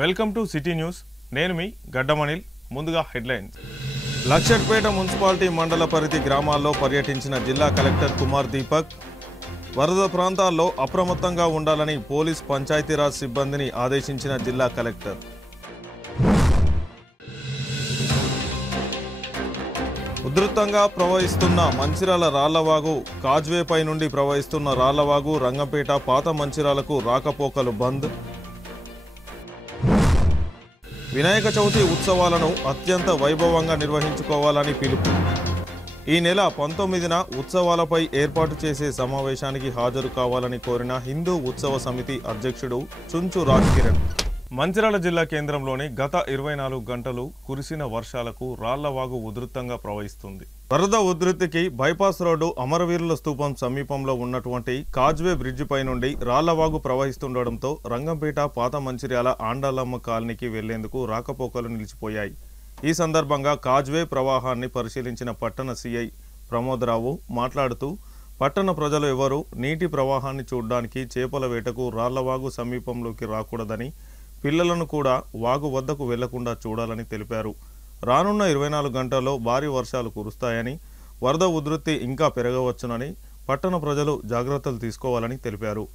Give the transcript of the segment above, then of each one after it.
Welcome to city news. నేను మీ గడ్డమణిల్. ముందుగా headlines. Luxettipet municipality మండల పరిధి గ్రామాల్లో పర్యటించిన జిల్లా కలెక్టర్ కుమార్ దీపక్. వరద ప్రాంతాల్లో అప్రమత్తంగా ఉండాలని పోలీస్ పంచాయతీరాజ్ సిబ్బందిని ఆదేశించిన జిల్లా కలెక్టర్. ఉధృతంగా ప్రవహిస్తున్న మంచిర్యాల రాళ్లవాగు, కాజ్వేపై నుండి ప్రవహిస్తున్న రాళ్లవాగు, రంగంపేట, పాత మంచిర్యాలకు రాకపోకలు బంద్. వినాయక చవితి ఉత్సవాలను అత్యంత వైభవంగా నిర్వహించుకోవాలని పిలుపు. ఈ నెల 19న ఉత్సవాలపై ఏర్పాటు చేసే సమావేశానికి హాజరు కావాలని కోరిన హిందూ ఉత్సవ సమితి అధ్యక్షుడు చుంచు రాజ్ కిరణ్. మంచిర్యాల జిల్లా కేంద్రంలోని గత 24 గంటలు కురిసిన వర్షాలకు రాళ్లవాగు ఉధృతంగా ప్రవహిస్తుంది. వరద ఉధృతికి బైపాస్ రోడ్డు అమరవీరుల స్తూపం సమీపంలో ఉన్నటువంటి కాజ్వే బ్రిడ్జిపై నుండి రాళ్లవాగు ప్రవహిస్తుండటంతో రంగంపేట, పాత మంచిర్యాల, ఆండాలమ్మ కాలనీకి వెళ్లేందుకు రాకపోకలు నిలిచిపోయాయి. ఈ సందర్భంగా కాజ్వే ప్రవాహాన్ని పరిశీలించిన పట్టణ సిఐ ప్రమోదరావు మాట్లాడుతూ, పట్టణ ప్రజలు ఎవరూ నీటి ప్రవాహాన్ని చూడడానికి చేపల వేటకు రాళ్లవాగు సమీపంలోకి రాకూడదని, పిల్లలను కూడా వాగు వద్దకు వెళ్లకుండా చూడాలని తెలిపారు. రానున్న 24 గంటల్లో భారీ వర్షాలు కురుస్తాయని, వరద ఉధృతి ఇంకా పెరగవచ్చునని పట్టణ ప్రజలు జాగ్రత్తలు తీసుకోవాలని తెలిపారు.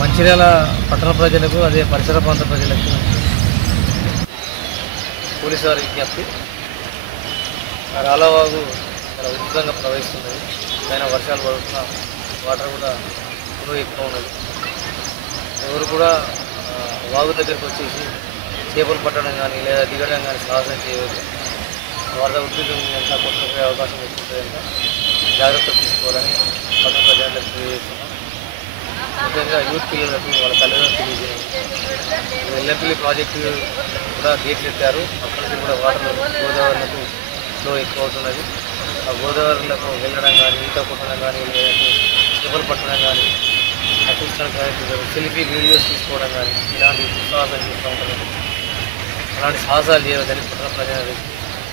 మంచిర్యాల పట్టణ ప్రజలకు, అదే పరిసర ప్రాంత ప్రజలకు పోలీసు వారి విజ్ఞప్తి. రాళ్లవాగు చాలా ఉధృతంగా ప్రవహిస్తున్నది. పైన వర్షాలు పడుతున్న వాటర్ కూడా ఎక్కువ ఉన్నది. ఎవరు కూడా వాగు దగ్గరికి వచ్చేసి చేపలు పట్టడం కానీ లేదా దిగడం కానీ సాహసం చేయవద్దు. వరద ఉధృతి ఎంత కొట్టుకునే అవకాశం ఎక్కువ కనుక జాగ్రత్తలు తీసుకోవాలని పట్టణ ప్రజలకు తెలియజేస్తున్నాం. ముఖ్యంగా యూత్ పిల్లలకు వాళ్ళ తల్లిదండ్రులు తెలియజేయాలి. ఎల్ఎంపల్లి ప్రాజెక్టు కూడా గేట్లు ఎత్తారు. అక్కడి నుంచి కూడా వాటర్ గోదావరిలకు ఫ్లో ఎక్కువ అవుతున్నది. ఆ గోదావరిలకు వెళ్ళడం కానీ, ఈత కొట్టడం కానీ, లేదంటే చేపలు పట్టడం కానీ, అసిస్టెంట్ కానీ, సెల్ఫీ వీడియోస్ తీసుకోవడం కానీ ఇలాంటి సాహసాలు చేస్తూ ఉంటారు. అలాంటి సాహసాలు చేయవద్దని పట్టణ ప్రజలకు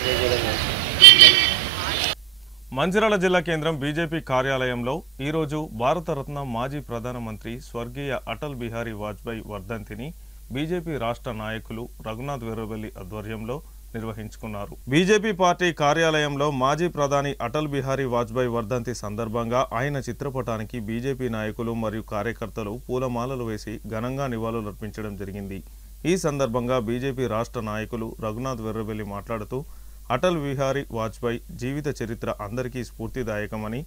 తెలియజేయడం జరుగుతుంది. మంచిర్యాల జిల్లా కేంద్రం బీజేపీ కార్యాలయంలో ఈరోజు భారతరత్న మాజీ ప్రధానమంత్రి స్వర్గీయ అటల్ బిహారీ వాజ్పేయి వర్ధంతిని బీజేపీ రాష్ట్ర నాయకులు రఘునాథ్ వెర్రవెల్లి ఆధ్వర్యంలో నిర్వహించుకున్నారు. బీజేపీ పార్టీ కార్యాలయంలో మాజీ ప్రధాని అటల్ బిహారీ వాజ్పేయి వర్ధంతి సందర్భంగా ఆయన చిత్రపటానికి బీజేపీ నాయకులు మరియు కార్యకర్తలు పూలమాలలు వేసి ఘనంగా నివాళులర్పించడం జరిగింది. ఈ సందర్భంగా బీజేపీ రాష్ట్ర నాయకులు రఘునాథ్ వెర్రవెల్లి మాట్లాడుతూ, అటల్ బిహారీ వాజ్పేయి జీవిత చరిత్ర అందరికీ స్ఫూర్తిదాయకమని,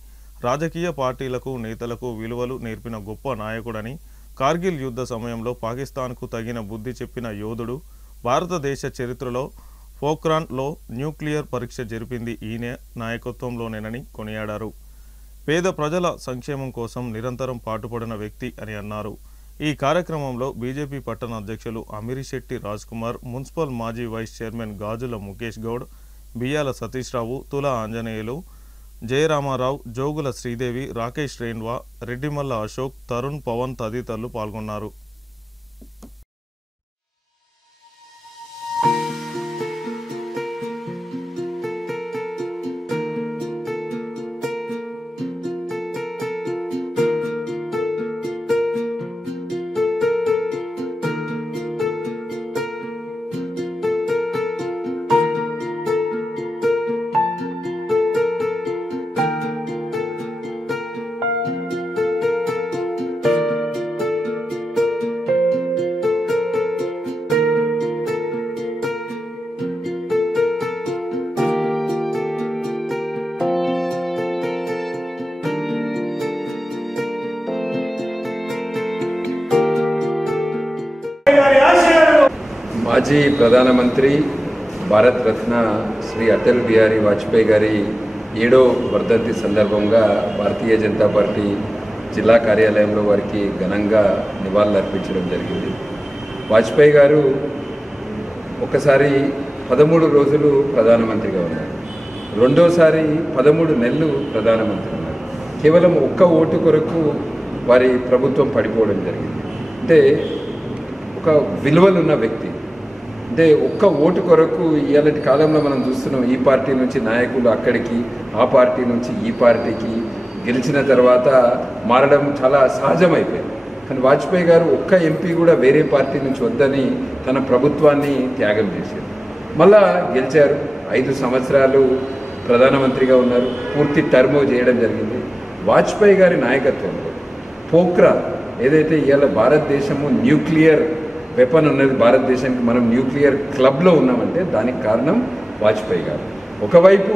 రాజకీయ పార్టీలకు, నేతలకు విలువలు నేర్పిన గొప్ప నాయకుడని, కార్గిల్ యుద్ధ సమయంలో పాకిస్తాన్కు తగిన బుద్ధి చెప్పిన యోధుడు, భారతదేశ చరిత్రలో పోఖ్రాన్లో న్యూక్లియర్ పరీక్ష జరిపింది ఈయన నాయకత్వంలోనేనని కొనియాడారు. పేద ప్రజల సంక్షేమం కోసం నిరంతరం పాటుపడిన వ్యక్తి అని అన్నారు. ఈ కార్యక్రమంలో బీజేపీ పట్టణ అధ్యక్షులు అమిరిశెట్టి రాజ్ కుమార్, మున్సిపల్ మాజీ వైస్ చైర్మన్ గాజుల ముఖేష్ గౌడ్, బియ్యాల సతీష్ రావు, తుల ఆంజనేయులు, జయరామారావు, జోగుల శ్రీదేవి, రాకేష్ రేణ్వా, రెడ్డిమల్ల అశోక్, తరుణ్, పవన్ తదితరులు పాల్గొన్నారు. మాజీ ప్రధానమంత్రి భారత రత్న శ్రీ అటల్ బిహారీ వాజ్పేయి గారి 7వ వర్ధంతి సందర్భంగా భారతీయ జనతా పార్టీ జిల్లా కార్యాలయంలో వారికి ఘనంగా నివాళులు అర్పించడం జరిగింది. వాజ్పేయి గారు ఒకసారి 13 రోజులు ప్రధానమంత్రిగా ఉన్నారు, రెండోసారి 13 నెలలు ప్రధానమంత్రి ఉన్నారు. కేవలం ఒక్క ఓటు కొరకు వారి ప్రభుత్వం పడిపోవడం జరిగింది. అంటే ఒక విలువలున్న వ్యక్తి, అంటే ఒక్క ఓటు కొరకు ఇవాళటి కాలంలో మనం చూస్తున్నాం, ఈ పార్టీ నుంచి నాయకులు అక్కడికి, ఆ పార్టీ నుంచి ఈ పార్టీకి గెలిచిన తర్వాత మారడం చాలా సహజమైపోయింది. కానీ వాజ్పేయి గారు ఒక్క ఎంపీ కూడా వేరే పార్టీ నుంచి వద్దని తన ప్రభుత్వాన్ని త్యాగం చేశారు. మళ్ళా గెలిచారు, 5 సంవత్సరాలు ప్రధానమంత్రిగా ఉన్నారు, పూర్తి టర్మ్ చేయడం జరిగింది. వాజ్పేయి గారి నాయకత్వంలో పోఖ్రాన్ ఏదైతే ఇవాళ భారతదేశము న్యూక్లియర్ వెపన్ ఉన్నది, భారతదేశానికి మనం న్యూక్లియర్ క్లబ్లో ఉన్నామంటే దానికి కారణం వాజ్పేయి గారు. ఒకవైపు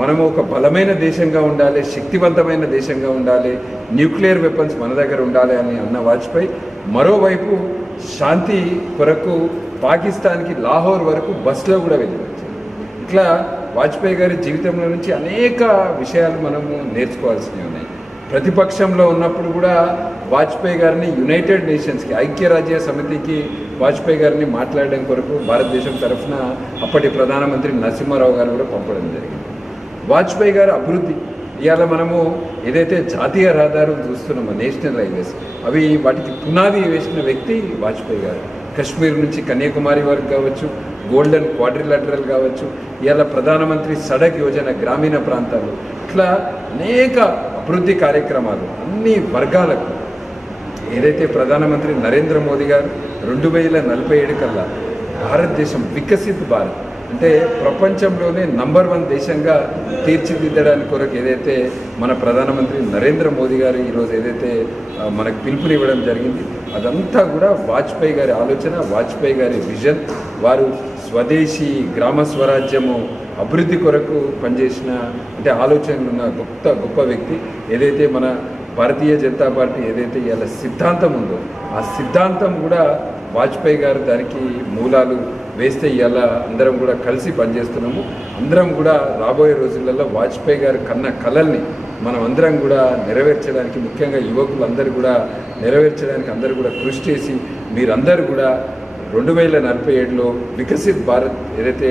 మనము ఒక బలమైన దేశంగా ఉండాలి, శక్తివంతమైన దేశంగా ఉండాలి, న్యూక్లియర్ వెపన్స్ మన దగ్గర ఉండాలి అని అన్న వాజ్పేయి, మరోవైపు శాంతి కొరకు పాకిస్తాన్కి లాహోర్ వరకు బస్లో కూడా వెళ్ళి వచ్చారు. ఇట్లా వాజ్పేయి గారి జీవితంలో నుంచి అనేక విషయాలు మనము నేర్చుకోవాల్సినవి ఉన్నాయి. ప్రతిపక్షంలో ఉన్నప్పుడు కూడా వాజ్పేయి గారిని యునైటెడ్ నేషన్స్కి, ఐక్యరాజ్య సమితికి వాజ్పేయి గారిని మాట్లాడడం కొరకు భారతదేశం తరఫున అప్పటి ప్రధానమంత్రి నరసింహారావు గారు కూడా పంపడం జరిగింది. వాజ్పేయి గారి అభివృద్ధి, ఇవాళ మనము ఏదైతే జాతీయ రహదారులు చూస్తున్నామో, నేషనల్ హైవేస్, అవి వాటికి పునాది వేసిన వ్యక్తి వాజ్పేయి గారు. కశ్మీర్ నుంచి కన్యాకుమారి వరకు కావచ్చు, గోల్డెన్ క్వాడ్రిలాటరల్ కావచ్చు, ఇవాళ ప్రధానమంత్రి సడక్ యోజన గ్రామీణ ప్రాంతాలు, ఇట్లా అనేక అభివృద్ధి కార్యక్రమాలు అన్ని వర్గాలకు. ఏదైతే ప్రధానమంత్రి నరేంద్ర మోదీ గారు 2047 కల్లా భారతదేశం వికసిత్ భారత్ అంటే ప్రపంచంలోనే నంబర్ 1 దేశంగా తీర్చిదిద్దడానికి కొరకు ఏదైతే మన ప్రధానమంత్రి నరేంద్ర మోదీ గారు ఈరోజు ఏదైతే మనకు పిలుపునివ్వడం జరిగింది, అదంతా కూడా వాజ్పేయి గారి ఆలోచన, వాజ్పేయి గారి విజన్. వారు స్వదేశీ గ్రామ స్వరాజ్యము అభివృద్ధి కొరకు పనిచేసిన అంటే ఆలోచనలు ఉన్న గొప్ప వ్యక్తి. ఏదైతే మన భారతీయ జనతా పార్టీ ఏదైతే ఇవాళ సిద్ధాంతం ఉందో, ఆ సిద్ధాంతం కూడా వాజ్పేయి గారు దానికి మూలాలు వేస్తే ఇవాళ అందరం కూడా కలిసి పనిచేస్తున్నాము. అందరం కూడా రాబోయే రోజులలో వాజ్పేయి గారు కన్న కలల్ని మనం అందరం కూడా నెరవేర్చడానికి, ముఖ్యంగా యువకులందరూ కూడా నెరవేర్చడానికి అందరూ కూడా కృషి చేసి మీరందరూ కూడా 2047లో వికసిత్ భారత్ ఏదైతే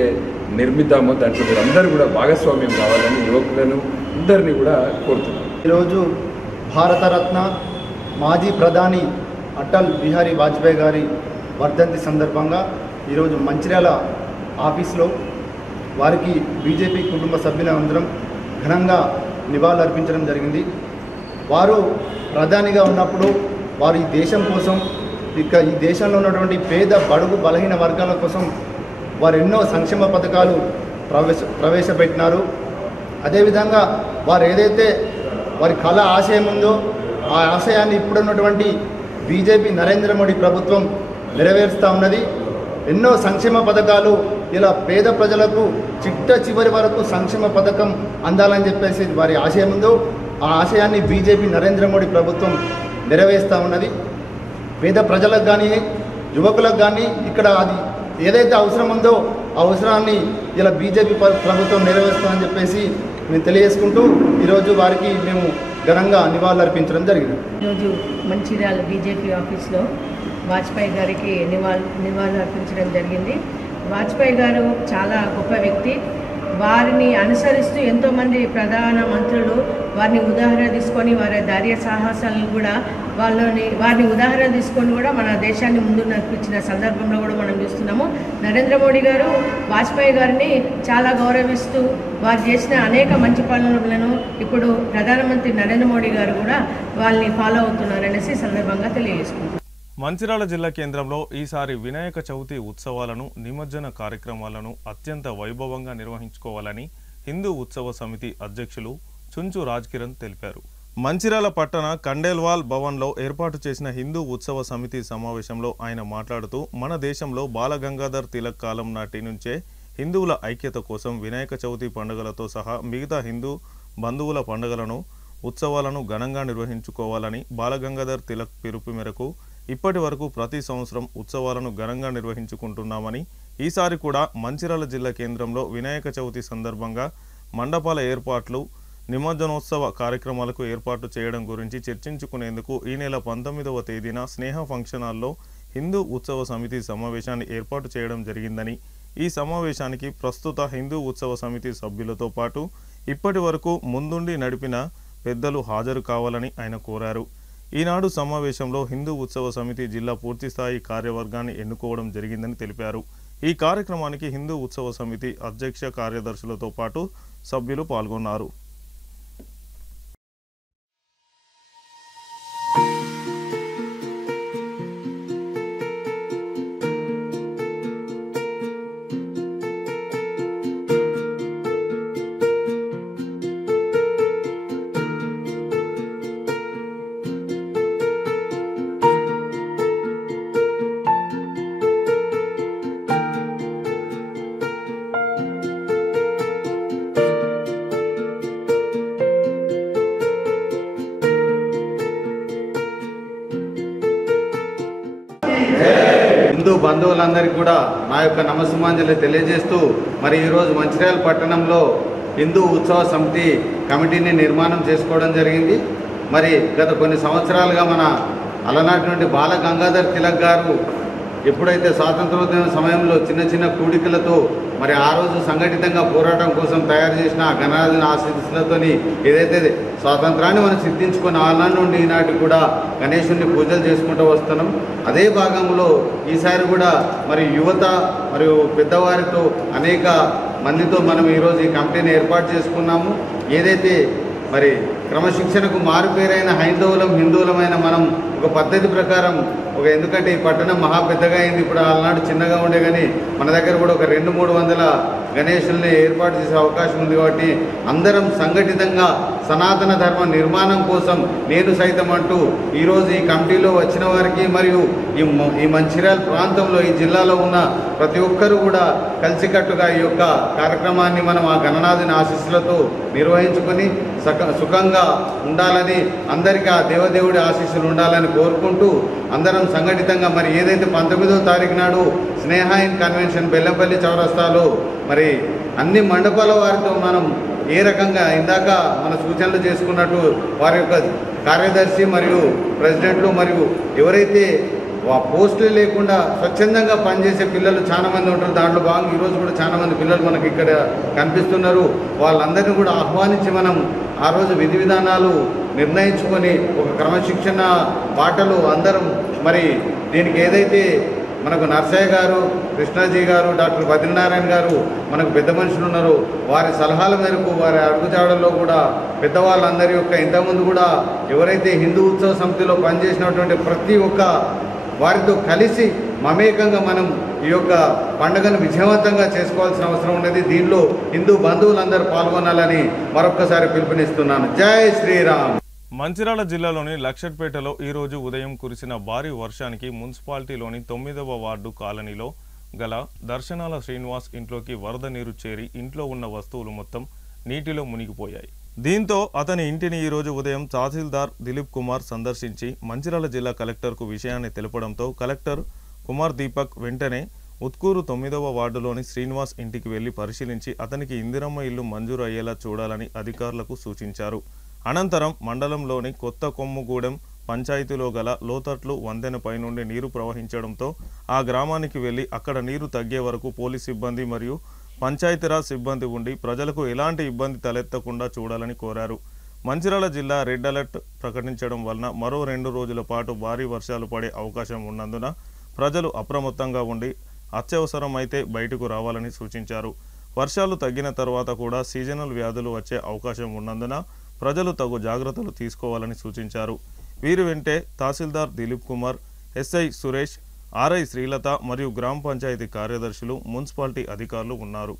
నిర్మిద్దామో దాంట్లో మీరందరూ కూడా భాగస్వామ్యం కావాలని యువకులను అందరినీ కూడా కోరుతున్నాం. ఈరోజు భారతరత్న మాజీ ప్రధాని అటల్ బిహారీ వాజ్పేయి గారి వర్ధంతి సందర్భంగా ఈరోజు మంచిర్యాల ఆఫీస్లో వారికి బీజేపీ కుటుంబ సభ్యులందరం ఘనంగా నివాళులు అర్పించడం జరిగింది. వారు ప్రధానిగా ఉన్నప్పుడు వారు ఈ దేశం కోసం, ఈ దేశంలో ఉన్నటువంటి పేద బడుగు బలహీన వర్గాల కోసం వారు ఎన్నో సంక్షేమ పథకాలు ప్రవేశపెట్టినారు. అదేవిధంగా వారు ఏదైతే వారి కళ ఆశయం ఉందో ఆ ఆశయాన్ని ఇప్పుడున్నటువంటి బీజేపీ నరేంద్ర మోడీ ప్రభుత్వం నెరవేరుస్తూ ఉన్నది. ఎన్నో సంక్షేమ పథకాలు ఇలా పేద ప్రజలకు చివరి వరకు సంక్షేమ పథకం అందాలని చెప్పేసి వారి ఆశయం ఉందో ఆ ఆశయాన్ని బీజేపీ నరేంద్ర మోడీ ప్రభుత్వం నెరవేరుస్తూ ఉన్నది. పేద ప్రజలకు కానీ యువకులకు కానీ ఇక్కడ అది ఏదైతే అవసరం ఉందో ఆ అవసరాన్ని ఇలా బీజేపీ ప్రభుత్వం నెరవేరుస్తుందని చెప్పేసి మేము తెలియజేసుకుంటూ ఈరోజు వారికి మేము ఘనంగా నివాళులు అర్పించడం జరిగింది. ఈరోజు మంచిర్యాల బీజేపీ ఆఫీస్లో వాజ్పేయి గారికి నివాళులు అర్పించడం జరిగింది. వాజ్పేయి గారు చాలా గొప్ప వ్యక్తి. వారిని అనుసరిస్తూ ఎంతోమంది ప్రధాన మంత్రులు వారిని ఉదాహరణ తీసుకొని వారి ధైర్య సాహసాలను కూడా వారిని ఉదాహరణ తీసుకొని కూడా మన దేశాన్ని ముందు నడిపించిన సందర్భంలో కూడా మనం చూస్తున్నాము. నరేంద్ర మోడీ గారు వాజ్పేయి గారిని చాలా గౌరవిస్తూ వారు చేసిన అనేక మంచి పనులను ఇప్పుడు ప్రధానమంత్రి నరేంద్ర మోడీ గారు కూడా వాళ్ళని ఫాలో అవుతున్నారనేసి సందర్భంగా తెలియజేసుకుంటున్నారు. మంచిర్యాల జిల్లా కేంద్రంలో ఈసారి వినాయక చవితి ఉత్సవాలను, నిమజ్జన కార్యక్రమాలను అత్యంత వైభవంగా నిర్వహించుకోవాలని హిందూ ఉత్సవ సమితి అధ్యక్షులు చుంచు రాజ్ కిరణ్ తెలిపారు. మంచిర్యాల పట్టణ కండేల్వాల్ భవన్లో ఏర్పాటు చేసిన హిందూ ఉత్సవ సమితి సమావేశంలో ఆయన మాట్లాడుతూ, మన దేశంలో బాలగంగాధర్ తిలక్ కాలం నాటి నుంచే హిందువుల ఐక్యత కోసం వినాయక చవితి పండుగలతో సహా మిగతా హిందూ బంధువుల పండుగలను, ఉత్సవాలను ఘనంగా నిర్వహించుకోవాలని బాలగంగాధర్ తిలక్ పిలుపు మేరకు ఇప్పటి వరకు ప్రతి సంవత్సరం ఉత్సవాలను ఘనంగా నిర్వహించుకుంటున్నామని ఈసారి కూడా మంచిర్యాల జిల్లా కేంద్రంలో వినాయక చవితి సందర్భంగా మండపాల ఏర్పాట్లు నిమజ్జనోత్సవ కార్యక్రమాలకు ఏర్పాటు చేయడం గురించి చర్చించుకునేందుకు ఈ నెల 19వ తేదీన స్నేహ ఫంక్షన్ హాల్లో హిందూ ఉత్సవ సమితి సమావేశాన్ని ఏర్పాటు చేయడం జరిగిందని, ఈ సమావేశానికి ప్రస్తుత హిందూ ఉత్సవ సమితి సభ్యులతో పాటు ఇప్పటి వరకు ముందుండి నడిపిన పెద్దలు హాజరు కావాలని ఆయన కోరారు. ఈనాడు సమావేశంలో హిందూ ఉత్సవ సమితి జిల్లా పూర్తిస్థాయి కార్యవర్గాన్ని ఎన్నుకోవడం జరిగిందని తెలిపారు. ఈ కార్యక్రమానికి హిందూ ఉత్సవ సమితి అధ్యక్ష కార్యదర్శులతో పాటు సభ్యులు పాల్గొన్నారు. హిందూ బంధువులందరికీ కూడా నా యొక్క నమస్సుమాంజలి తెలియజేస్తూ మరి ఈరోజు మంచిర్యాల పట్టణంలో హిందూ ఉత్సవ సమితి కమిటీని నిర్మాణం చేసుకోవడం జరిగింది. మరి గత కొన్ని సంవత్సరాలుగా మన అలనాటి నుండి బాల గంగాధర్ తిలక్ గారు ఎప్పుడైతే స్వాతంత్రోద్యమ సమయంలో చిన్న చిన్న కూడికలతో మరి ఆ రోజు సంఘటితంగా పోరాటం కోసం తయారు చేసిన గణరాజుల ఆశీస్సులతోని ఏదైతే స్వాతంత్రాన్ని మనం సిద్ధించుకుని ఆనాటి నుండి ఈనాటి కూడా గణేశుని పూజలు చేసుకుంటూ వస్తున్నాం. అదే భాగంలో ఈసారి కూడా మరి యువత మరియు పెద్దవారితో అనేక మందితో మనం ఈరోజు ఈ కమిటీని ఏర్పాటు చేసుకున్నాము. ఏదైతే మరి క్రమశిక్షణకు మారుపేరైన హిందువులమైన మనం ఒక పద్ధతి ప్రకారం ఎందుకంటే ఈ పట్టణం మహా పెద్దగా అయింది, ఇప్పుడు ఆనాడు చిన్నగా ఉండే కానీ మన దగ్గర కూడా ఒక 200-300 గణేశుల్ని ఏర్పాటు చేసే అవకాశం ఉంది. కాబట్టి అందరం సంఘటితంగా సనాతన ధర్మ నిర్మాణం కోసం నేను సైతం అంటూ ఈరోజు ఈ కమిటీలో వచ్చిన వారికి మరియు ఈ మంచిర్యాల ప్రాంతంలో ఈ జిల్లాలో ఉన్న ప్రతి ఒక్కరూ కూడా కలిసికట్టుగా ఈ యొక్క కార్యక్రమాన్ని మనం ఆ గణనాథుని ఆశీస్సులతో నిర్వహించుకొని సుఖంగా ఉండాలని, అందరికీ ఆ దేవదేవుడి ఆశీస్సులు ఉండాలని కోరుకుంటూ అందరం సంఘటితంగా మరి ఏదైతే 19వ తారీఖు నాడు స్నేహాయన్ కన్వెన్షన్ బెల్లంపల్లి చౌరస్తాలో మరి అన్ని మండపాల వారితో మనం ఏ రకంగా ఇందాక మన సూచనలు చేసుకున్నట్టు వారి యొక్క కార్యదర్శి మరియు ప్రెసిడెంట్లు మరియు ఎవరైతే పోస్టులు లేకుండా స్వచ్ఛందంగా పనిచేసే పిల్లలు చాలామంది ఉంటారు. దాంట్లో భాగంగా ఈరోజు కూడా చాలామంది పిల్లలు మనకి ఇక్కడ కనిపిస్తున్నారు. వాళ్ళందరినీ కూడా ఆహ్వానించి మనం ఆ రోజు విధి విధానాలు నిర్ణయించుకొని ఒక క్రమశిక్షణ బాటలు అందరం మరి దీనికి ఏదైతే మనకు నర్సయ్య గారు, కృష్ణాజీ గారు, డాక్టర్ బద్రీనారాయణ గారు మనకు పెద్ద మనుషులు ఉన్నారు. వారి సలహాల మేరకు వారి అడుగుజాడల్లో కూడా పెద్దవాళ్ళందరి యొక్క ఇంతకుముందు కూడా ఎవరైతే హిందూ ఉత్సవ సమితిలో పనిచేసినటువంటి ప్రతి ఒక్క వారితో కలిసి మమేకంగా మనం ఈ యొక్క పండుగను విజయవంతంగా చేసుకోవాల్సిన అవసరం ఉన్నది. దీనిలో హిందూ బంధువులందరూ పాల్గొనాలని మరొక్కసారి పిలుపునిస్తున్నాను. జై శ్రీరామ్. మంచిర్యాల జిల్లాలోని లక్షట్పేటలో ఈరోజు ఉదయం కురిసిన భారీ వర్షానికి మున్సిపాలిటీలోని 9వ వార్డు కాలనీలో గల దర్శనాల శ్రీనివాస్ ఇంట్లోకి వరద నీరు చేరి ఇంట్లో ఉన్న వస్తువులు మొత్తం నీటిలో మునిగిపోయాయి. దీంతో అతని ఇంటిని ఈరోజు ఉదయం తహసీల్దార్ దిలీప్ కుమార్ సందర్శించి మంచిర్యాల జిల్లా కలెక్టర్కు విషయాన్ని తెలపడంతో కలెక్టర్ కుమార్ దీపక్ వెంటనే ఉత్కూరు 9వ వార్డులోని శ్రీనివాస్ ఇంటికి వెళ్లి పరిశీలించి అతనికి ఇందిరమ్మ ఇల్లు మంజూరు అయ్యేలా చూడాలని అధికారులకు సూచించారు. అనంతరం మండలంలోని కొత్త కొమ్ముగూడెం పంచాయతీలో గల లోతట్లు వంతెనపై నుండి నీరు ప్రవహించడంతో ఆ గ్రామానికి వెళ్లి అక్కడ నీరు తగ్గే వరకు పోలీస్ సిబ్బంది మరియు పంచాయతీరాజ్ సిబ్బంది ఉండి ప్రజలకు ఎలాంటి ఇబ్బంది తలెత్తకుండా చూడాలని కోరారు. మంచిర్యాల జిల్లా రెడ్ అలర్ట్ ప్రకటించడం వలన మరో 2 రోజుల పాటు భారీ వర్షాలు పడే అవకాశం ఉన్నందున ప్రజలు అప్రమత్తంగా ఉండి అత్యవసరమైతే బయటకు రావాలని సూచించారు. వర్షాలు తగ్గిన తర్వాత కూడా సీజనల్ వ్యాధులు వచ్చే అవకాశం ఉన్నందున ప్రజలు తగు జాగ్రత్తలు తీసుకోవాలని సూచించారు. వీరి వెంటే తహసీల్దార్ దిలీప్ కుమార్, ఎస్ఐ సురేష్, ఆర్ఐ శ్రీలత మరియు గ్రామ పంచాయతీ కార్యదర్శులు, మున్సిపాలిటీ అధికారులు ఉన్నారు.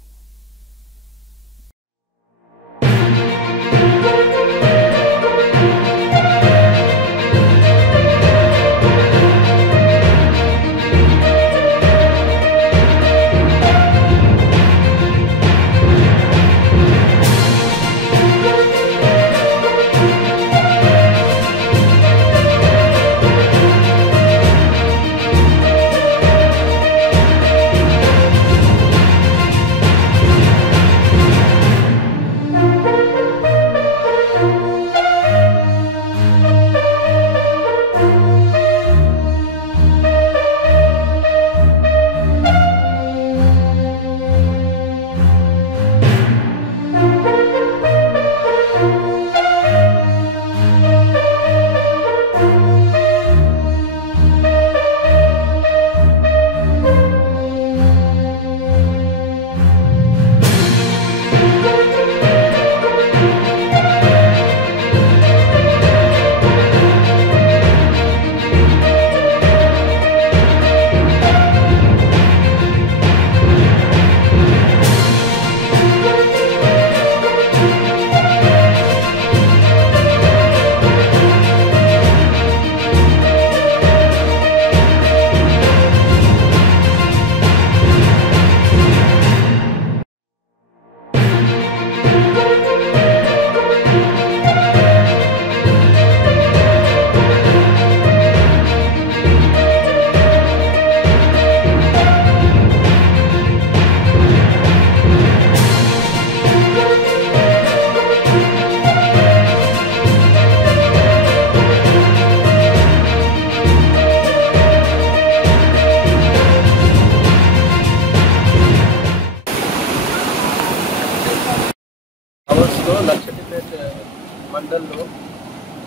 మండల్లో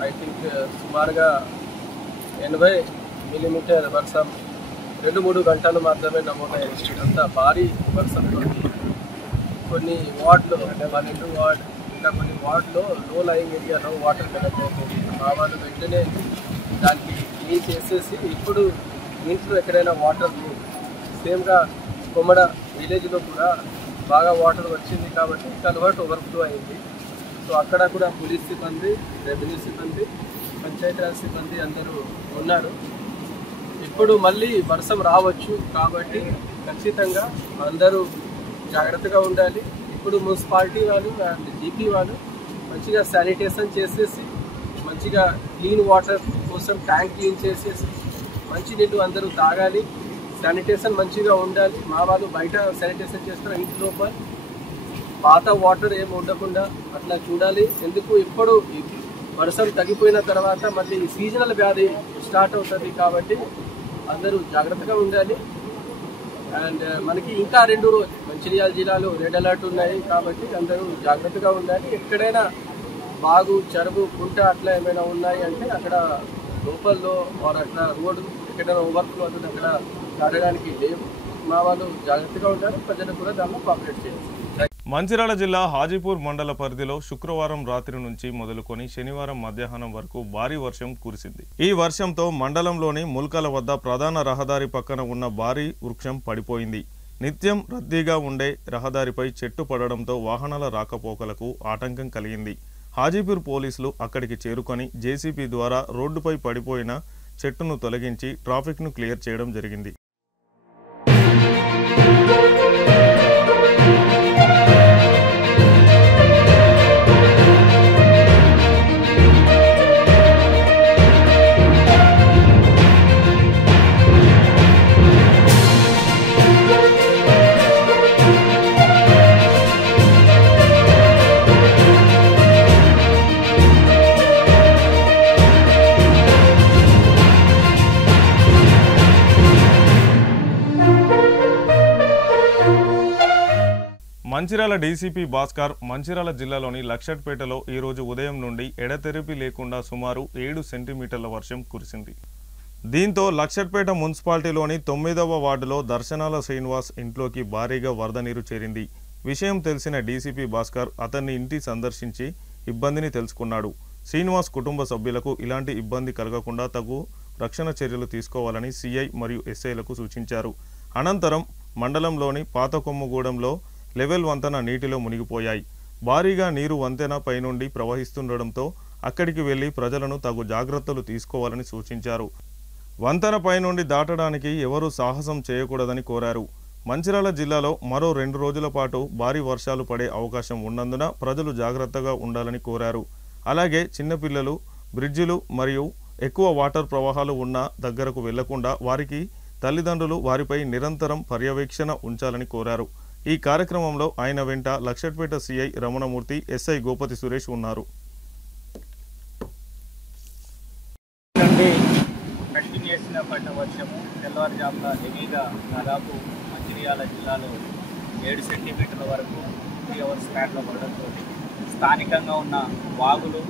ఐ థింక్ సుమారుగా 80 మిల్లీమీటర్ వర్షం 2-3 గంటలు మాత్రమే నమోదైంది. అంత భారీ వర్షంతో కొన్ని వార్డులో 12 వార్డ్ ఇంకా కొన్ని వార్డులో లో లయింగ్ ఏరియాలో వాటర్ కనెక్ట్ అయిపోయింది. మా వాళ్ళు వెంటనే దానికి క్లీన్ చేసేసి ఇప్పుడు ఇంట్లో ఎక్కడైనా వాటర్ సేమ్గా కొమ్మడ విలేజ్లో కూడా బాగా వాటర్ వచ్చింది కాబట్టి కన్వర్ట్ ఓవర్ఫ్లో అయింది. సో అక్కడ కూడా పోలీస్ సిబ్బంది, రెవెన్యూ సిబ్బంది, పంచాయతీరాజ్ సిబ్బంది అందరూ ఉన్నారు. ఇప్పుడు మళ్ళీ వర్షం రావచ్చు కాబట్టి ఖచ్చితంగా అందరూ జాగ్రత్తగా ఉండాలి. ఇప్పుడు మున్సిపాలిటీ వాళ్ళు అండ్ జీపీ వాళ్ళు మంచిగా శానిటేషన్ చేసేసి మంచిగా క్లీన్ వాటర్ కోసం ట్యాంక్ క్లీన్ చేసేసి మంచినీళ్ళు అందరూ తాగాలి. శానిటేషన్ మంచిగా ఉండాలి. మా వాళ్ళు బయట శానిటేషన్ చేస్తారు, ఇంటి లోపల పాత వాటర్ ఏమి ఉండకుండా అట్లా చూడాలి. ఎందుకు ఇప్పుడు వర్షం తగ్గిపోయిన తర్వాత మళ్ళీ సీజనల్ వ్యాధి స్టార్ట్ అవుతుంది కాబట్టి అందరూ జాగ్రత్తగా ఉండాలి. అండ్ మనకి ఇంకా 2 రోజులు మంచిర్యాల జిల్లాలో రెడ్ అలర్ట్ ఉన్నాయి కాబట్టి అందరూ జాగ్రత్తగా ఉండాలి. ఎక్కడైనా బాగు, చెరువు, కుంట అట్లా ఏమైనా ఉన్నాయి అంటే అక్కడ లోపల్లో అట్లా రోడ్డు ఎక్కడైనా ఓవర్ఫ్లో అవుతుంది, అక్కడ దాటడానికి లేవు. మా వాళ్ళు జాగ్రత్తగా ఉండాలి. ప్రజలు కూడా దానిలో కోఆపరేట్ చేయాలి. మంచిర్యాల జిల్లా హాజీపూర్ మండల పరిధిలో శుక్రవారం రాత్రి నుంచి మొదలుకొని శనివారం మధ్యాహ్నం వరకు భారీ వర్షం కురిసింది. ఈ వర్షంతో మండలంలోని ముల్కల వద్ద ప్రధాన రహదారి పక్కన ఉన్న భారీ వృక్షం పడిపోయింది. నిత్యం రద్దీగా ఉండే రహదారిపై చెట్టు పడడంతో వాహనాల రాకపోకలకు ఆటంకం కలిగింది. హాజీపూర్ పోలీసులు అక్కడికి చేరుకొని జేసీబీ ద్వారా రోడ్డుపై పడిపోయిన చెట్టును తొలగించి ట్రాఫిక్ను క్లియర్ చేయడం జరిగింది. మంచిర్యాల డీసీపీ భాస్కర్ మంచిర్యాల జిల్లాలోని లక్షట్పేటలో ఈరోజు ఉదయం నుండి ఎడతెరిపి లేకుండా సుమారు 7 సెంటీమీటర్ల వర్షం కురిసింది. దీంతో లక్షట్పేట మున్సిపాలిటీలోని 9వ వార్డులో దర్శనాల శ్రీనివాస్ ఇంట్లోకి భారీగా వరద నీరు చేరింది. విషయం తెలిసిన డీసీపీ భాస్కర్ అతన్ని ఇంటి సందర్శించి ఇబ్బందిని తెలుసుకున్నాడు. శ్రీనివాస్ కుటుంబ సభ్యులకు ఇలాంటి ఇబ్బంది కలగకుండా తగు రక్షణ చర్యలు తీసుకోవాలని సీఐ మరియు ఎస్ఐలకు సూచించారు. అనంతరం మండలంలోని పాతకొమ్మగూడెంలో లెవెల్ వంతెన నీటిలో మునిగిపోయాయి. భారీగా నీరు వంతెన పైనుండి ప్రవహిస్తుండటంతో అక్కడికి వెళ్లి ప్రజలను తగు జాగ్రత్తలు తీసుకోవాలని సూచించారు. వంతెన పైనుండి దాటడానికి ఎవరూ సాహసం చేయకూడదని కోరారు. మంచిర్యాల జిల్లాలో మరో 2 రోజుల పాటు భారీ వర్షాలు పడే అవకాశం ఉన్నందున ప్రజలు జాగ్రత్తగా ఉండాలని కోరారు. అలాగే చిన్నపిల్లలు బ్రిడ్జిలు మరియు ఎక్కువ వాటర్ ప్రవాహాలు ఉన్న దగ్గరకు వెళ్లకుండా వారికి తల్లిదండ్రులు వారిపై నిరంతరం పర్యవేక్షణ ఉంచాలని కోరారు. ఈ కార్యక్రమంలో ఆయన వెంట లక్షట్పేట సిఐ రమణమూర్తి, ఎస్ఐ గోపతి సురేష్ ఉన్నారు. కంటిన్యూస్గా పడ్డ వర్షము తెల్లవారుజామున హెవీగా దాదాపు మంచిర్యాల జిల్లాలో 7 సెంటీమీటర్ల వరకు 3 అవర్స్ స్పాన్లో పడడంతో స్థానికంగా ఉన్న వాగులు,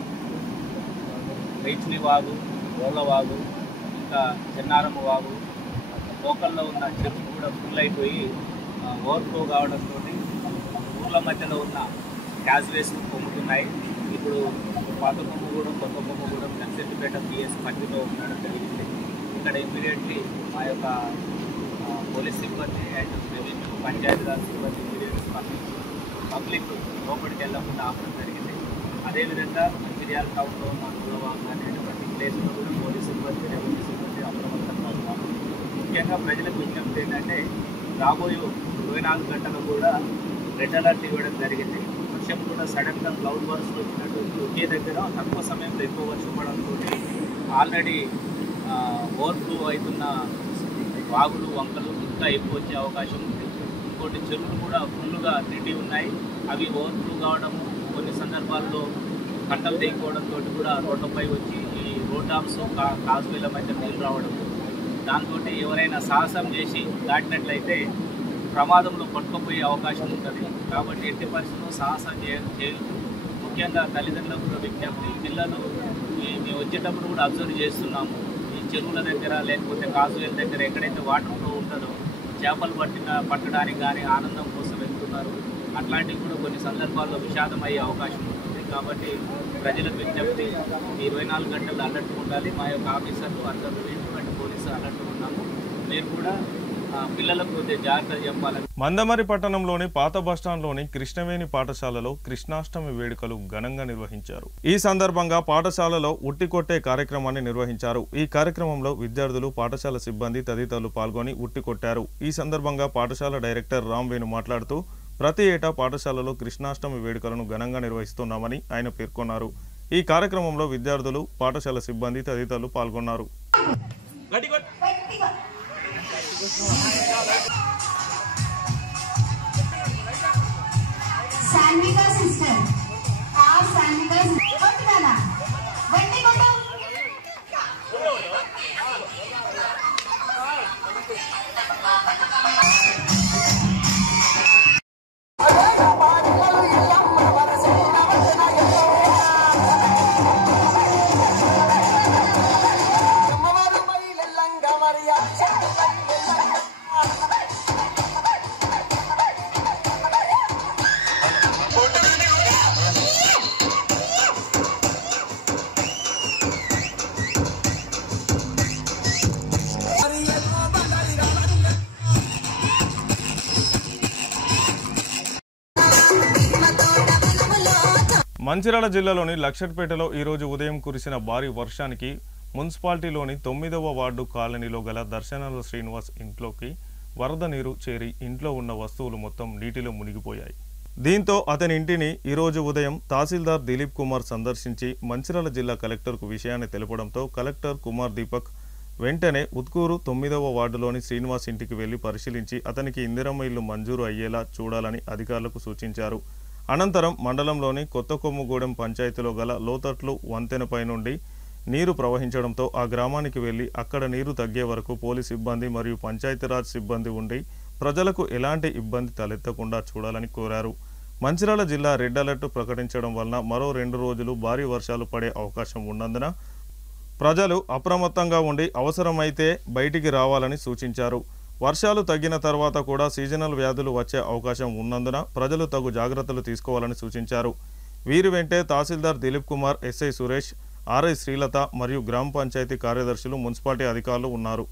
రైచుని వాగు, రోళ్ల వాగు, ఇంకా చెన్నారమ్మ వాగు, లోకల్లో ఉన్న చెరువులు కూడా ఫుల్ అయిపోయి ఓవర్ఫ్లో కావడంతో ఊర్ల మధ్యలో ఉన్న క్యాజ్వేస్ పొంగుతున్నాయి. ఇప్పుడు పాత కొమ్మగూడెం, కొత్త కొమ్మగూడెం, నర్సెట్టిపేట పిఎస్ పరిధిలో ఉండడం జరిగింది. ఇక్కడ ఇమ్మీడియట్లీ మా యొక్క పోలీస్ సిబ్బంది అండ్ రెవెన్యూ పంచాయతీరాజ్ సిబ్బంది ఇమ్మీడియట్లీ స్పందించి పబ్లిక్ లోపలికి వెళ్ళకుండా ఆపడం జరిగింది. అదేవిధంగా మంచిర్యాల టౌన్లో ఉన్న కులవాగు అనేటువంటి ప్లేస్లో కూడా పోలీస్ సిబ్బంది, రెవెన్యూ సిబ్బంది అప్రమత్తంగా ఉన్నారు. ముఖ్యంగా ప్రజలకు విజ్ఞప్తి ఏంటంటే రాబోయే 24 గంటలు కూడా రెడ్ అలర్ట్ ఇవ్వడం జరిగింది. వర్షం కూడా సడన్గా క్లౌడ్ బర్స్ట్ వచ్చినటువంటి ఒకే దగ్గర తక్కువ సమయంలో ఎక్కువ వర్షం పడడంతో ఆల్రెడీ ఓవర్ఫ్లో అవుతున్న వాగులు, వంకలు ఇంకా ఎక్కువ వచ్చే అవకాశం ఉంది. ఇంకోటి చెరువులు కూడా ఫుల్గా నిండి ఉన్నాయి. అవి ఓవర్ఫ్లో కావడము, కొన్ని సందర్భాల్లో కట్టలు తెగిపోవడంతో కూడా రోడ్లపై వచ్చి ఈ రోడ్ డామ్స్, కాజ్వేల మధ్య నీళ్ళు రావడం, దాంతో ఎవరైనా సాహసం చేసి దాటినట్లయితే ప్రమాదంలో పట్టుకుపోయే అవకాశం ఉంటుంది. కాబట్టి ఎట్టి పరిస్థితుల్లో సాహసం చేయొద్దు. ముఖ్యంగా తల్లిదండ్రులకు కూడా విజ్ఞప్తి, పిల్లలు మేము వచ్చేటప్పుడు కూడా అబ్జర్వ్ చేస్తున్నాము, ఈ చెరువుల దగ్గర లేకపోతే కాజువేల దగ్గర ఎక్కడైతే వాటర్ ఫ్లో ఉంటుందో చేపలు పట్టడానికి కానీ ఆనందం కోసం వెళ్తున్నారు. అట్లాంటివి కూడా కొన్ని సందర్భాల్లో విషాదం అయ్యే అవకాశం ఉంటుంది. కాబట్టి ప్రజలకు విజ్ఞప్తి, 24 గంటలు అలర్ట్ ఉండాలి. మా యొక్క ఆఫీసర్లు అందరూ ఎటువంటి పోలీసు అలర్ట్ ఉన్నాము. మీరు కూడా పిల్లలకు కొద్దిగా జాగ్రత్తలు చెప్పాలని. మందమరి పట్టణంలోని పాత బస్టాండ్లోని కృష్ణవేణి పాఠశాలలో కృష్ణాష్టమి వేడుకలు ఘనంగా నిర్వహించారు. ఈ సందర్భంగా పాఠశాలలో ఉట్టికొట్టే కార్యక్రమాన్ని నిర్వహించారు. ఈ కార్యక్రమంలో విద్యార్థులు, పాఠశాల సిబ్బంది తదితరులు పాల్గొని ఉట్టికొట్టారు. ఈ సందర్భంగా పాఠశాల డైరెక్టర్ రామ్వేణు మాట్లాడుతూ ప్రతి ఏటా పాఠశాలలో కృష్ణాష్టమి వేడుకలను ఘనంగా నిర్వహిస్తున్నామని ఆయన పేర్కొన్నారు. ఈ కార్యక్రమంలో విద్యార్థులు, పాఠశాల సిబ్బంది తదితరులు పాల్గొన్నారు. Sandvika sister, our Sandvika sister, Nana, Vetti Koto. Mancherial జిల్లాలోని లక్షట్పేటలో ఈరోజు ఉదయం కురిసిన భారీ వర్షానికి మున్సిపాలిటీలోని 9వ వార్డు కాలనీలో గల దర్శనాల శ్రీనివాస్ ఇంట్లోకి వరద నీరు చేరి ఇంట్లో ఉన్న వస్తువులు మొత్తం నీటిలో మునిగిపోయాయి. దీంతో అతని ఇంటిని ఈరోజు ఉదయం తహసీల్దార్ దిలీప్ కుమార్ సందర్శించి మంచిర్యాల జిల్లా కలెక్టర్కు విషయాన్ని తెలపడంతో కలెక్టర్ కుమార్ దీపక్ వెంటనే ఉత్కూరు 9వ వార్డులోని శ్రీనివాస్ ఇంటికి వెళ్లి పరిశీలించి అతనికి ఇందిరమ్మ ఇల్లు మంజూరు అయ్యేలా చూడాలని అధికారులకు సూచించారు. అనంతరం మండలంలోని కొత్త కొమ్ముగూడెం పంచాయతీలో గల లోతట్లు వంతెనపై నుండి నీరు ప్రవహించడంతో ఆ గ్రామానికి వెళ్లి అక్కడ నీరు తగ్గే వరకు పోలీస్ సిబ్బంది మరియు పంచాయతీరాజ్ సిబ్బంది ఉండి ప్రజలకు ఎలాంటి ఇబ్బంది తలెత్తకుండా చూడాలని కోరారు. మంచిర్యాల జిల్లా రెడ్ అలర్ట్ ప్రకటించడం వలన మరో 2 రోజులు భారీ వర్షాలు పడే అవకాశం ఉన్నందున ప్రజలు అప్రమత్తంగా ఉండి అవసరమైతే బయటికి రావాలని సూచించారు. వర్షాలు తగ్గిన తర్వాత కూడా సీజనల్ వ్యాధులు వచ్చే అవకాశం ఉన్నందున ప్రజలు తగు జాగ్రత్తలు తీసుకోవాలని సూచించారు. వీరి వెంటే తహసీల్దార్ దిలీప్ కుమార్, ఎస్ఐ సురేష్, ఆర్ఐ శ్రీలత మరియు గ్రామ పంచాయతీ కార్యదర్శులు, మున్సిపాలిటీ అధికారులు ఉన్నారు.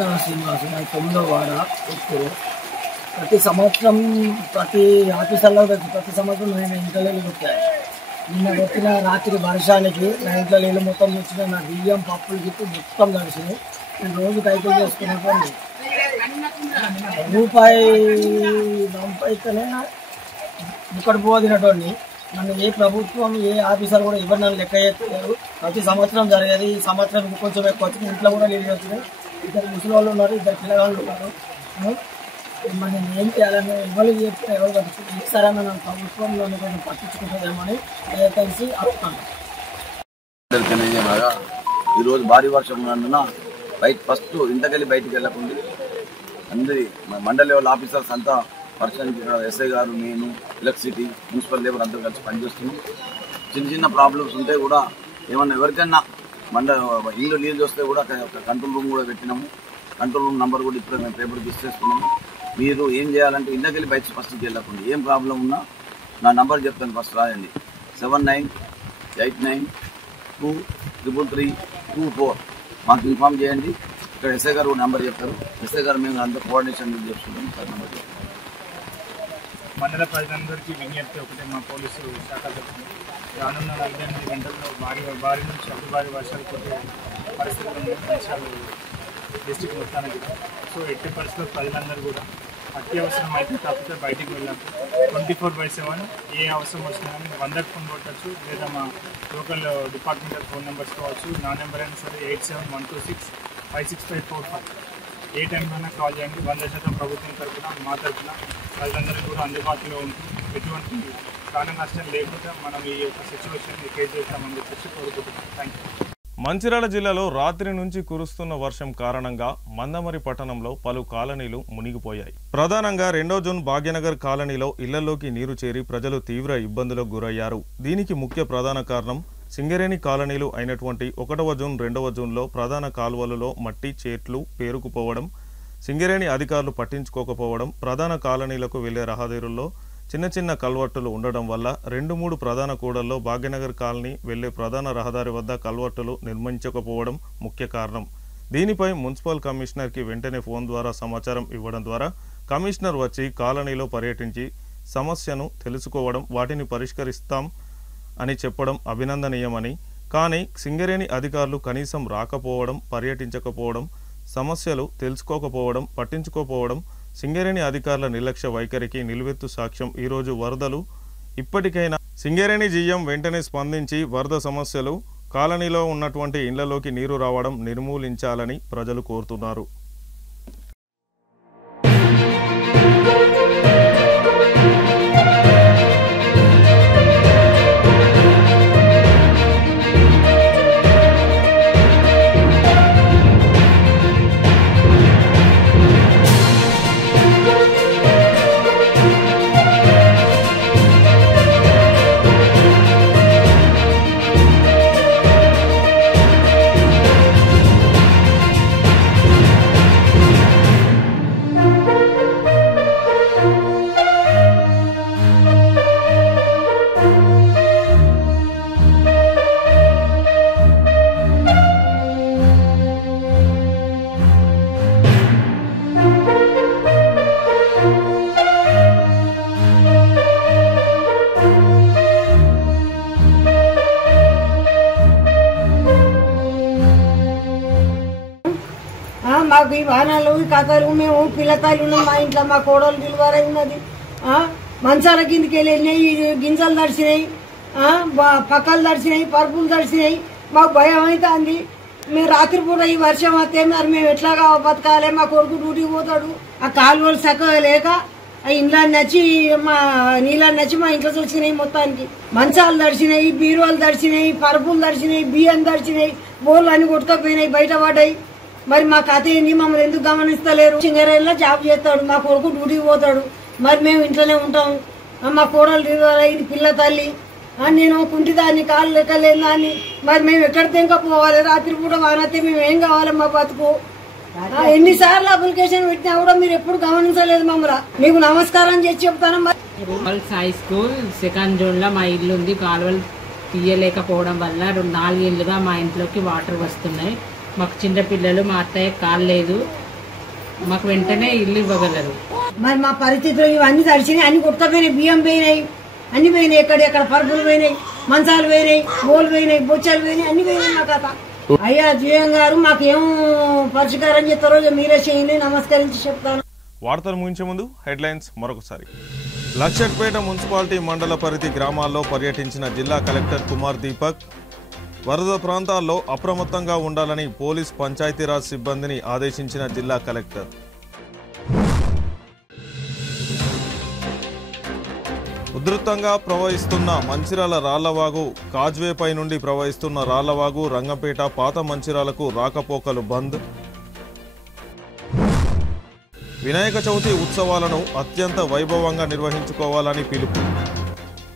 కృష్ణ శ్రీనివాస్ 9వ వార్డు ఎప్పుడు ప్రతి సంవత్సరం ప్రతి ఆఫీసర్లో ప్రతి సంవత్సరం నేను ఇంట్లో నీళ్ళు కొట్టాను. నిన్న కొట్టిన రాత్రి వర్షానికి నా ఇంట్లో నీళ్ళు మొత్తం వచ్చిన నా బియ్యం పప్పులు గిట్టు మొత్తం తడిసినాయి. నేను రోజు కైకిల్ చేసుకున్నప్పుడు రూపాయి దంపైతేనే ఇక్కడ పోదినటువంటి నన్ను ఏ ప్రభుత్వం ఏ ఆఫీసర్ కూడా ఎవరు నన్ను లెక్క చేస్తున్నారు. ప్రతి సంవత్సరం జరిగేది. ఈ సంవత్సరం కొంచెం ఎక్కువ వచ్చింది. ఇంట్లో కూడా నీళ్ళు వచ్చినాయి. 2 ముసలి వాళ్ళు ఉన్నారు, 2 పిల్లగాళ్ళు ఉన్నారు. మరి నేను ఏం చేయాలని ఎవరు చెప్తే ఎవరు పట్టించుకుంటారు. ఈసారైనా నన్ను ప్రభుత్వం నన్ను కొంచెం పట్టించుకుంటుందేమో అని దయచేసి అడుగుతాను. ఈరోజు భారీ వర్షం ఉన్నందున ఫస్ట్ ఇంతకెళ్ళి బయటికి వెళ్ళకుండా అందరి మండల లెవెల్ ఆఫీసర్స్ అంతా వర్షానికి ఇక్కడ ఎస్ఐ గారు, నేను, ఎలక్ట్రిసిటీ, మున్సిపల్ లేబర్ అందరూ కలిసి పనిచేస్తున్నాం. చిన్న ప్రాబ్లమ్స్ ఉంటే కూడా ఏమన్నా ఎవరికైనా ఇల్లు నీళ్ళు వస్తే కూడా కంట్రోల్ రూమ్ కూడా పెట్టినాము. కంట్రోల్ రూమ్ నెంబర్ కూడా ఇప్పుడు మేము పేపర్కి ఇచ్చేస్తున్నాము. మీరు ఏం చేయాలంటే ఇంతకెళ్ళి బయట ఫస్ట్కి వెళ్ళకుండా ఏం ప్రాబ్లం ఉన్నా నా నెంబర్ చెప్తాను, ఫస్ట్ రాయండి. 7989233324 మాకు ఇన్ఫామ్ చేయండి. ఇక్కడ ఎస్ఐ గారు నెంబర్ చెప్తారు. ఎస్ఐ గారు మేము అంతా కోఆర్డినేషన్ చేసుకుంటాం. సార్ నెంబర్ చెప్తారు. మండల ప్రజలందరికీ విజ్ఞప్తి ఒకటే, మా పోలీసు శాఖ చెప్తుంది. రానున్న 48 గంటల్లో భారీ నుంచి అతి భారీ వర్షాలు కొట్టే పరిస్థితులు వర్షాలు డిస్ట్రిక్ట్ మొత్తానికి. సో ఎట్టి పరిస్థితుల్లో ప్రజలందరూ కూడా అత్యవసరం అయితే తప్పితే బయటికి వెళ్ళాలి. 24/7 ఏ అవసరం వచ్చినా కానీ 100కి ఫోన్ కొట్టచ్చు, లేదా మా లోకల్ డిపార్ట్మెంటల్ ఫోన్ నెంబర్స్ కావచ్చు. నా నెంబర్ అయినా సరే 8712656545. ఏ టైంలోనే కాల్ చేయండి. 100% ప్రభుత్వం తరఫున మా తరఫున ప్రజలందరికీ కూడా అందుబాటులో ఉంటుంది. ఎటువంటి ప్రాణ నష్టం లేకుండా మనం ఈ యొక్క సిచ్యువేషన్ ఫేస్ చేస్తామని చెప్పేసి కోరుకుంటున్నాం. Thank you. మంచిర్యాల జిల్లాలో రాత్రి నుంచి కురుస్తున్న వర్షం కారణంగా మందమరి పట్టణంలో పలు కాలనీలు మునిగిపోయాయి. ప్రధానంగా 2వ జోన్ భాగ్యనగర్ కాలనీలో ఇళ్లలోకి నీరు చేరి ప్రజలు తీవ్ర ఇబ్బందులకు గురయ్యారు. దీనికి ముఖ్య ప్రధాన కారణం సింగరేణి కాలనీలు అయినటువంటి 1వ జోన్ 2వ జోన్లో ప్రధాన కాలువలలో మట్టి చేట్లు పేరుకుపోవడం, సింగరేణి అధికారులు పట్టించుకోకపోవడం, ప్రధాన కాలనీలకు వెళ్లే రహదారుల్లో చిన్న కల్వర్టులు ఉండడం వల్ల 2-3 ప్రధాన కూడల్లో భాగ్యనగర్ కాలనీ వెళ్లే ప్రధాన రహదారి వద్ద కల్వర్టులు నిర్మించకపోవడం ముఖ్య కారణం. దీనిపై మున్సిపల్ కమిషనర్కి వెంటనే ఫోన్ ద్వారా సమాచారం ఇవ్వడం ద్వారా కమిషనర్ వచ్చి కాలనీలో పర్యటించి సమస్యను తెలుసుకోవడం, వాటిని పరిష్కరిస్తాం అని చెప్పడం అభినందనీయమని, కానీ సింగరేణి అధికారులు కనీసం రాకపోవడం, పర్యటించకపోవడం, సమస్యలు తెలుసుకోకపోవడం, పట్టించుకోకపోవడం సింగరేణి అధికారుల నిర్లక్ష్య వైఖరికి నిలువెత్తు సాక్ష్యం. ఈరోజు వరదలు ఇప్పటికైనా సింగరేణి జీఎం వెంటనే స్పందించి వరద సమస్యలు, కాలనీలో ఉన్నటువంటి ఇళ్లలోకి నీరు రావడం నిర్మూలించాలని ప్రజలు కోరుతున్నారు. మాకు ఈ వాహనాలు కథలు మేము పిల్లకాయలు ఉన్నాం. మా ఇంట్లో మా కోడలు డెలివరీ ఉన్నది. మంచాల కిందికి వెళ్ళినాయి, గింజలు తడిచినాయి, పక్కలు తడిచినాయి, పరుపులు తడిచినాయి. మాకు భయం అవుతుంది. మేము రాత్రిపూట ఈ వర్షం వస్తే మరి మేము ఎట్లాగా బతకాలి? మా కొడుకు డ్యూటీకి పోతాడు. ఆ కాలువలు చక్కగా లేక ఆ ఇండ్లని నచ్చి మా నీళ్ళని నచ్చి మా ఇంట్లో వచ్చినాయి. మొత్తానికి మంచాలు తడిచినాయి, బీరువాలు తడిచినాయి, పరుపులు తడిచినాయి, బియ్యం తడిచినాయి, బోర్లు అన్ని కొట్టుకపోయినాయి, బయట పడ్డాయి. మరి మా కథ ఏంది? మమ్మల్ని ఎందుకు గమనిస్తలేరు? సింగరేణిలో జాబ్ చేస్తాడు, మా కొడుకు డ్యూటీకి పోతాడు, మరి మేము ఇంట్లోనే ఉంటాము. మా కోడలు ఇది పిల్ల తల్లి, నేను కుంటిదాన్ని, కాళ్ళు లెక్కలేని దాన్ని. మరి మేము ఎక్కడ తెంక పోవాలి? రాత్రిపూట వానతే మేము ఏం కావాలి? మా బతుకు ఎన్నిసార్లు అప్లికేషన్ పెట్టినా కూడా మీరు ఎప్పుడు గమనించలేదు మమ్మల్ని. మీకు నమస్కారం చేసి చెప్తాను. హై స్కూల్ 2nd జోన్ లో మా ఇల్లు ఉంది. కాలువలు తీయలేకపోవడం వల్ల 4 ఏళ్లుగా మా ఇంట్లోకి వాటర్ వస్తున్నాయి. మాకు చిన్న పిల్లలు, మా అత్తయ్య కాలు లేదు. మాకు వెంటనే ఇల్లు ఇవ్వగలరు. మరి మా పరిస్థితులు ఇవన్నీ తడిచినాయి, అన్ని కొట్టపోయినాయి, బియ్యం పోయినాయి, అన్ని పోయినాయి, ఎక్కడ పరుపులు పోయినాయి, మంచాలు పోయినాయి, బోలు పోయినాయి, బొచ్చాలు పోయినాయి, అన్ని పోయినాయి మా కథ. అయ్యా జీవం గారు మాకేం పరిష్కారం చేస్తారో మీరే చేయండి, నమస్కరించి చెప్తాను. వార్తలు ముగించే ముందు హెడ్లైన్స్ మరొకసారి. లక్షట్పేట మున్సిపాలిటీ మండల పరిధి గ్రామాల్లో పర్యటించిన జిల్లా కలెక్టర్ కుమార్ దీపక్. వరద ప్రాంతాల్లో అప్రమత్తంగా ఉండాలని పోలీస్ పంచాయతీరాజ్ సిబ్బందిని ఆదేశించిన జిల్లా కలెక్టర్. ఉధృతంగా ప్రవహిస్తున్న మంచిర్యాల రాళ్లవాగు, కాజ్వేపై నుండి ప్రవహిస్తున్న రాళ్లవాగు, రంగంపేట, పాత మంచిర్యాలకు రాకపోకలు బంద్. వినాయక చవితి ఉత్సవాలను అత్యంత వైభవంగా నిర్వహించుకోవాలని పిలుపు.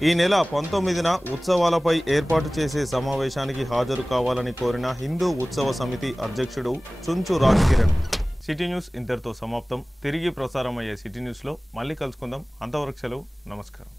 ఈ నెల 19న ఉత్సవాలపై ఏర్పాటు చేసే సమావేశానికి హాజరు కావాలని కోరిన హిందూ ఉత్సవ సమితి అధ్యక్షుడు చుంచు రాజ్ కిరణ్. సిటీ న్యూస్ ఇంతటితో సమాప్తం. తిరిగి ప్రసారమయ్యే సిటీ న్యూస్లో మళ్ళీ కలుసుకుందాం. అంతవరకు సెలవు. నమస్కారం.